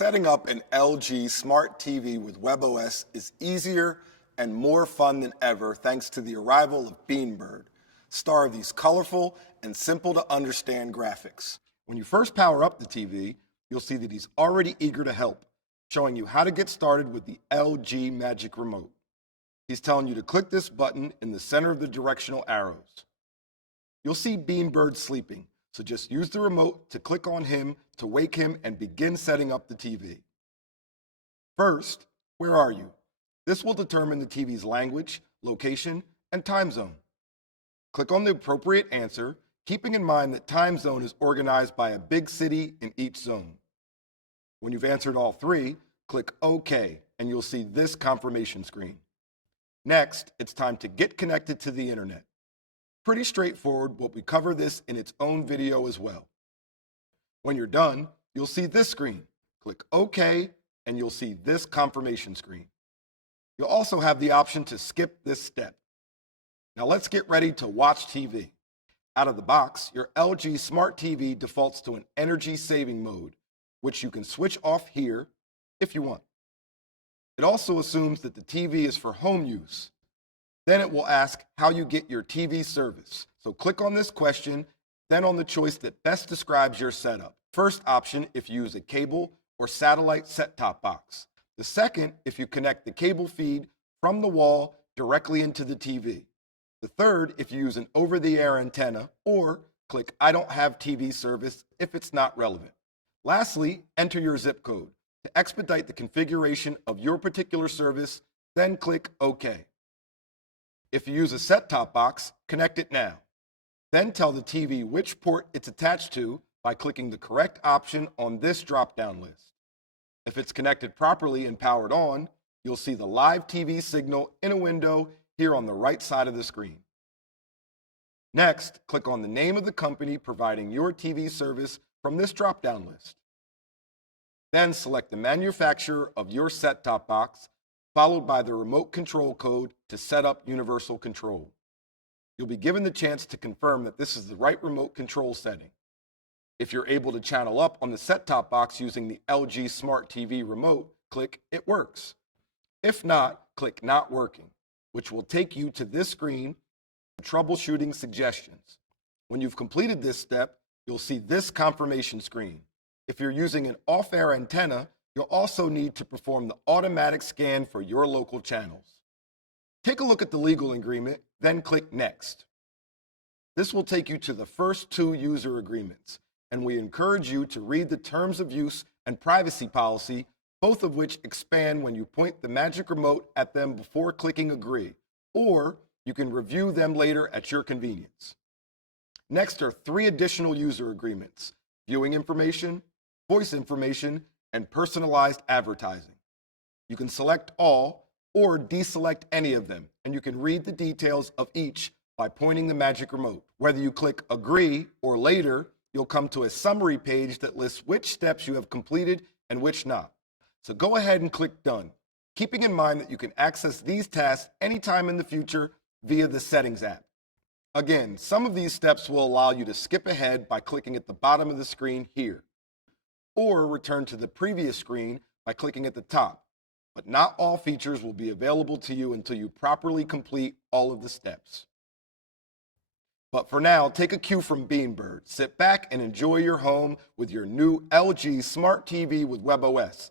Setting up an LG Smart TV with WebOS is easier and more fun than ever thanks to the arrival of Beanbird, star of these colorful and simple to understand graphics. When you first power up the TV, you'll see that he's already eager to help, showing you how to get started with the LG Magic Remote. He's telling you to click this button in the center of the directional arrows. You'll see Beanbird sleeping, so just use the remote to click on him to wake him and begin setting up the TV. First, where are you? This will determine the TV's language, location, and time zone. Click on the appropriate answer, keeping in mind that time zone is organized by a big city in each zone. When you've answered all three, click OK, and you'll see this confirmation screen. Next, it's time to get connected to the internet. Pretty straightforward, but we cover this in its own video as well. When you're done, you'll see this screen. Click OK, and you'll see this confirmation screen. You'll also have the option to skip this step. Now let's get ready to watch TV. Out of the box, your LG Smart TV defaults to an energy saving mode, which you can switch off here if you want. It also assumes that the TV is for home use. Then it will ask how you get your TV service. So click on this question, then on the choice that best describes your setup. First option if you use a cable or satellite set-top box. The second if you connect the cable feed from the wall directly into the TV. The third if you use an over-the-air antenna, or click I don't have TV service if it's not relevant. Lastly, enter your zip code. To expedite the configuration of your particular service, then click OK. If you use a set-top box, connect it now. Then tell the TV which port it's attached to by clicking the correct option on this drop-down list. If it's connected properly and powered on, you'll see the live TV signal in a window here on the right side of the screen. Next, click on the name of the company providing your TV service from this drop-down list. Then select the manufacturer of your set-top box, followed by the remote control code to set up universal control. You'll be given the chance to confirm that this is the right remote control setting. If you're able to channel up on the set-top box using the LG Smart TV remote, click It Works. If not, click Not Working, which will take you to this screen for troubleshooting suggestions. When you've completed this step, you'll see this confirmation screen. If you're using an off-air antenna, you'll also need to perform the automatic scan for your local channels. Take a look at the legal agreement, then click Next. This will take you to the first two user agreements, and we encourage you to read the terms of use and privacy policy, both of which expand when you point the magic remote at them before clicking Agree, or you can review them later at your convenience. Next are three additional user agreements: viewing information, voice information, and personalized advertising. You can select all or deselect any of them, and you can read the details of each by pointing the magic remote. Whether you click Agree or later, you'll come to a summary page that lists which steps you have completed and which not. So go ahead and click Done, keeping in mind that you can access these tasks anytime in the future via the Settings app. Again, some of these steps will allow you to skip ahead by clicking at the bottom of the screen here, or return to the previous screen by clicking at the top. But not all features will be available to you until you properly complete all of the steps. But for now, take a cue from Beanbird. Sit back and enjoy your home with your new LG Smart TV with WebOS.